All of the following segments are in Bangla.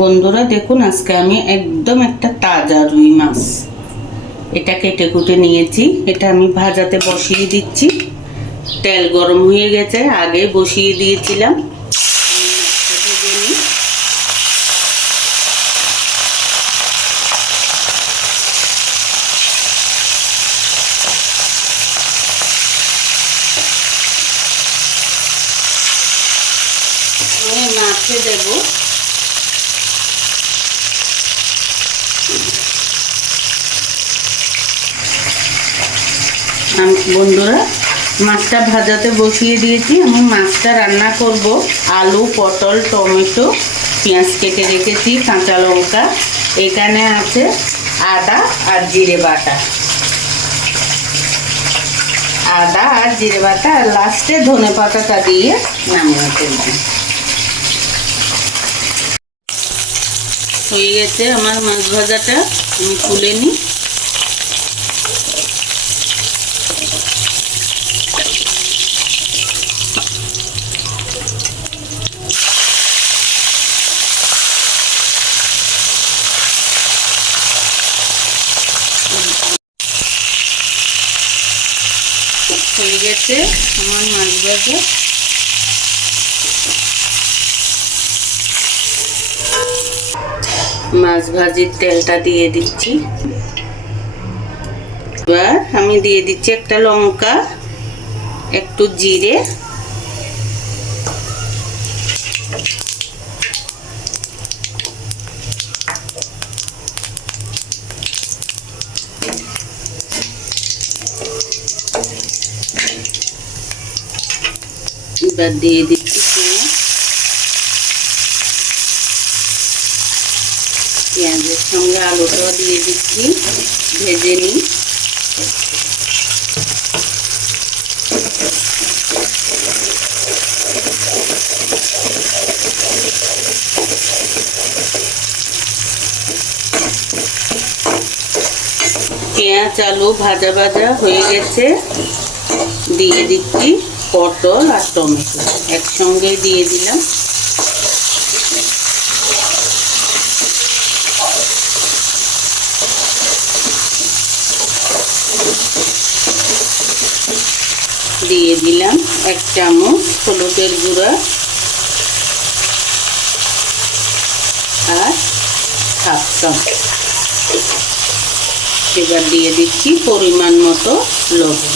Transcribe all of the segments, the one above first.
বন্ধুরা, দেখুন, আজকে আমি একদম একটা তাজা রুই মাছ। এটা কেটে কুটে নিয়েছি। এটা আমি ভাজাতে বসিয়ে দিচ্ছি। তেল গরম হয়ে গেছে, আগে বসিয়ে দিয়েছিলাম। মাছে দেবো। বন্ধুরা, মাছটা ভাজাতে বসিয়ে দিয়েছি। আমি মাছটা রান্না করব। আলু, পটল, টমেটো, পেঁয়াজ কেটে রেখেছি, কাঁচা লঙ্কা। এখানে আছে আদা আর জিরে বাটা। আদা আর জিরে বাটা, আর লাস্টে ধনে পাতাটা দিয়ে নামিয়ে ফেলব। হয়ে গেছে আমার মাছ ভাজাটা। আমি তুলে নিই। গেছে আমার মাছ ভাজা মাছ ভাজির তেলটা দিয়ে দিচ্ছি। এবার আমি দিয়ে দিচ্ছি একটা লঙ্কা, একটু জিরে এবার দিয়ে দিচ্ছি পেঁয়াজ পেঁয়াজের সঙ্গে আলুটাও দিয়ে দিচ্ছি, ভেজে নিই। পেঁয়াজ, আলু ভাজা ভাজা হয়ে গেছে, দিয়ে দিচ্ছি। পটল আর টমেটো একসঙ্গে দিয়ে দিলাম। দিয়ে দিলাম এক চামচ হলুদের গুঁড়া আর হাফ চামচ। এবার দিয়ে দিচ্ছি পরিমাণ মতো লবণ।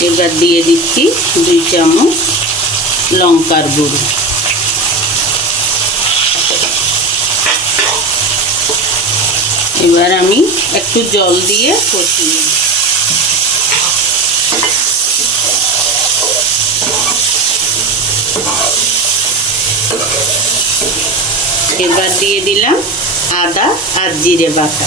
এবার দিয়ে দিচ্ছি দুই চামচ লঙ্কার গুঁড়ো এবার আমি একটু জল দিয়ে কষিয়ে। এবার দিয়ে দিলাম আদা আর জিরে বাটা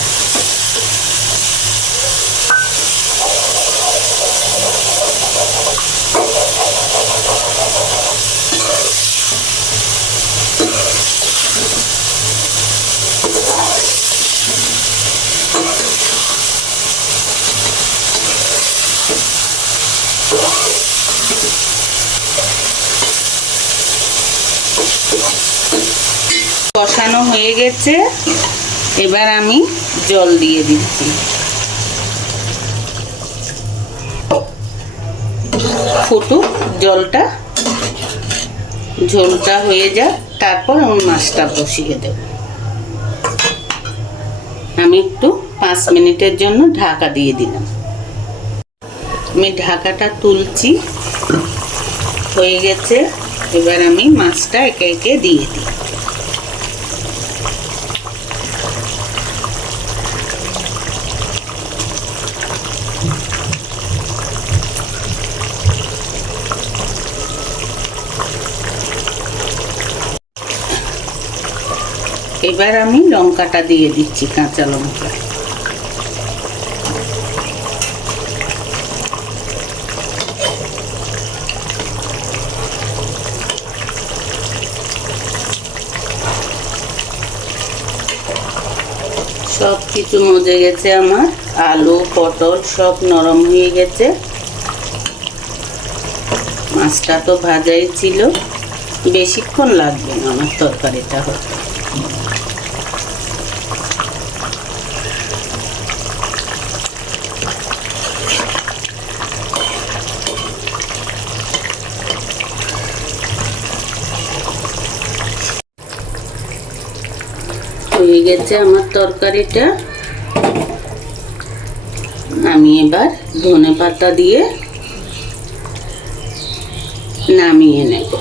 হয়ে গেছে। এবার আমি জল দিয়ে দিচ্ছি। ফুটুক, জলটা। ঝোলটা হয়ে যাক, তারপর আমি মাছটা বসিয়ে দেব। আমি একটু পাঁচ মিনিটের জন্য ঢাকা দিয়ে দিলাম। আমি ঢাকাটা তুলছি। হয়ে গেছে। এবার আমি মাছটা একে একে দিয়ে দিই। এবার আমি লঙ্কাটা দিয়ে দিচ্ছি, কাঁচা লঙ্কা। সব কিছু মজে গেছে আমার, আলু, পটল সব নরম হয়ে গেছে। মাছটা তো ভাজাই ছিল, বেশিক্ষণ লাগবে না আমার তরকারিটা হতে। হয়ে গেছে আমার তরকারিটা। আমি এবার ধনে পাতা দিয়ে নামিয়ে নেব।